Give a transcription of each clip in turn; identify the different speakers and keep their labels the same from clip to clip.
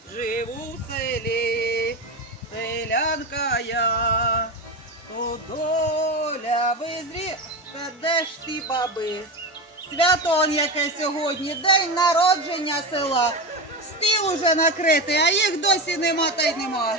Speaker 1: живу в селі, селянка я, то доля визрі. Та де ж ті баби? Свято он яке сьогодні, день народження села. Стіл уже накритий, а їх досі нема та й нема.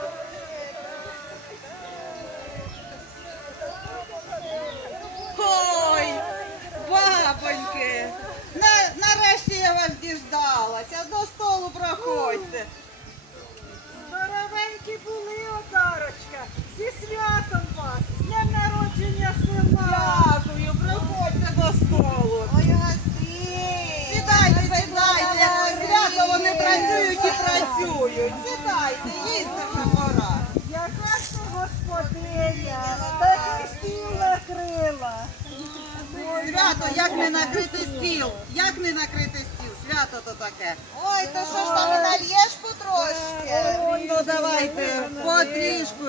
Speaker 1: Ой, бабоньки, нарешті я вас діждалася, до столу проходьте.
Speaker 2: Здоровенькі були, Одарочка, зі святом вас, з днем народження села.
Speaker 1: Дякую, проходьте до столу.
Speaker 3: Ой, гості.
Speaker 1: Сідайте, сідайте, свято вони працюють і працюють. Сідайте, їсти вже пора.
Speaker 2: Яка ж ти господиня, такий стіл накрила.
Speaker 1: Свято, як не накрити стіл? Як не накрити стіл? Свято то таке.
Speaker 3: Ой, то що ж там і нальєш потрошки?
Speaker 1: Ну давайте, потрішку.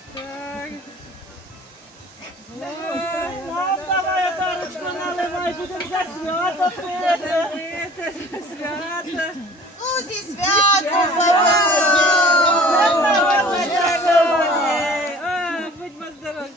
Speaker 2: Нам давай, Одарочку, наливай, будемо за свято пити. Свято.
Speaker 3: Ну, зі святом,
Speaker 2: Будьмо здорові.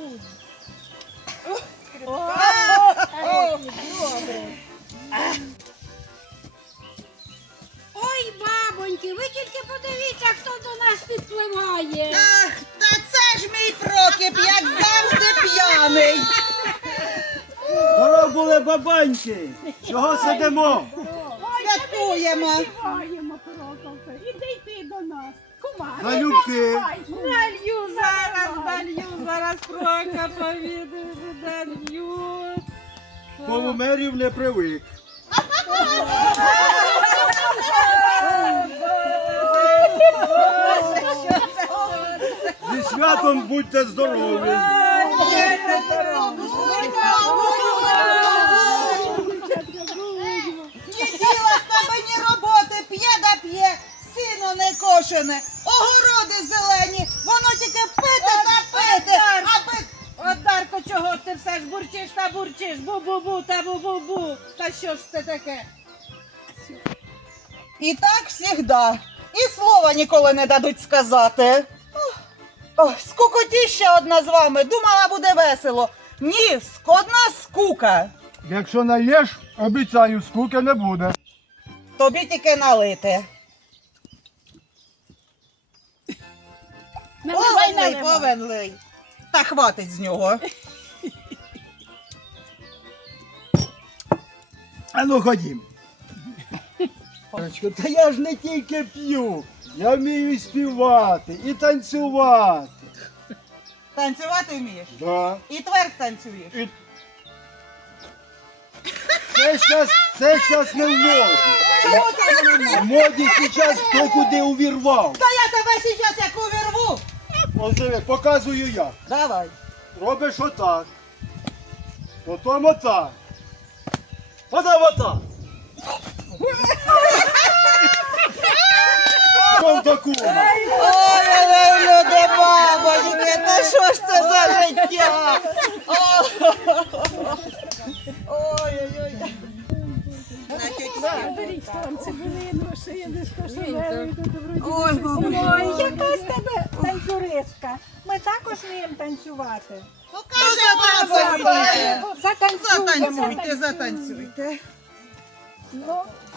Speaker 4: Ой, бабоньки, ви тільки подивіться, хто до нас підпливає.
Speaker 1: Ах, та це ж мій Прокіп, як завжди п'яний.
Speaker 5: Здоров були бабаньки! Чого сидимо?
Speaker 1: Святкуємо.
Speaker 4: Співаємо, Прокопе, іди йти до нас. Кума,
Speaker 5: Залюбки!
Speaker 2: Налью зараз Прокопові налью.
Speaker 5: Полумерів не привик. Зі святом будьте здорові!
Speaker 1: Ні діла з тебе, ні роботи, п'є да п'є, сіно не кошене, огороди зелені, воно тільки пити та пити, а пити.
Speaker 2: От, Дарко, чого ти все ж бурчиш та бурчиш? Бу-бу-бу та бу-бу-бу. Та що ж це таке?
Speaker 1: І так завжди. І слова ніколи не дадуть сказати. Ох, скукотіща одна з вами, думала буде весело. Ні, одна скука.
Speaker 5: Якщо наєш, обіцяю, скуки не буде.
Speaker 1: Тобі тільки налити. Повенлий, повенлий. Та хватить з нього.
Speaker 5: А ну ходім. Та я ж не тільки п'ю, я вмію і співати, і танцювати.
Speaker 1: Танцювати вмієш?
Speaker 5: Да.
Speaker 1: І тверк танцюєш?
Speaker 5: І... Це щас не в моді.
Speaker 1: Чому ти не вмієш?
Speaker 5: В моді зараз хто куди увірвав.
Speaker 1: Та я тебе зараз як увірву.
Speaker 5: Ось диви, показую я.
Speaker 1: Давай.
Speaker 5: Робиш отак. Потім отак. Потім отак. Потім таку.
Speaker 1: Ой, люди, бабоньки, та що ж це за життя? Ой-ой-ой.
Speaker 2: Беріть там цибулину, шини, кошелеві,
Speaker 1: Ой, бабоньки.
Speaker 2: Ой, яка з тебе танцюристка. Ми також вміємо танцювати.
Speaker 1: Затанцюйте.
Speaker 2: Затанцюємо.
Speaker 1: Затанцюйте.
Speaker 2: Ну,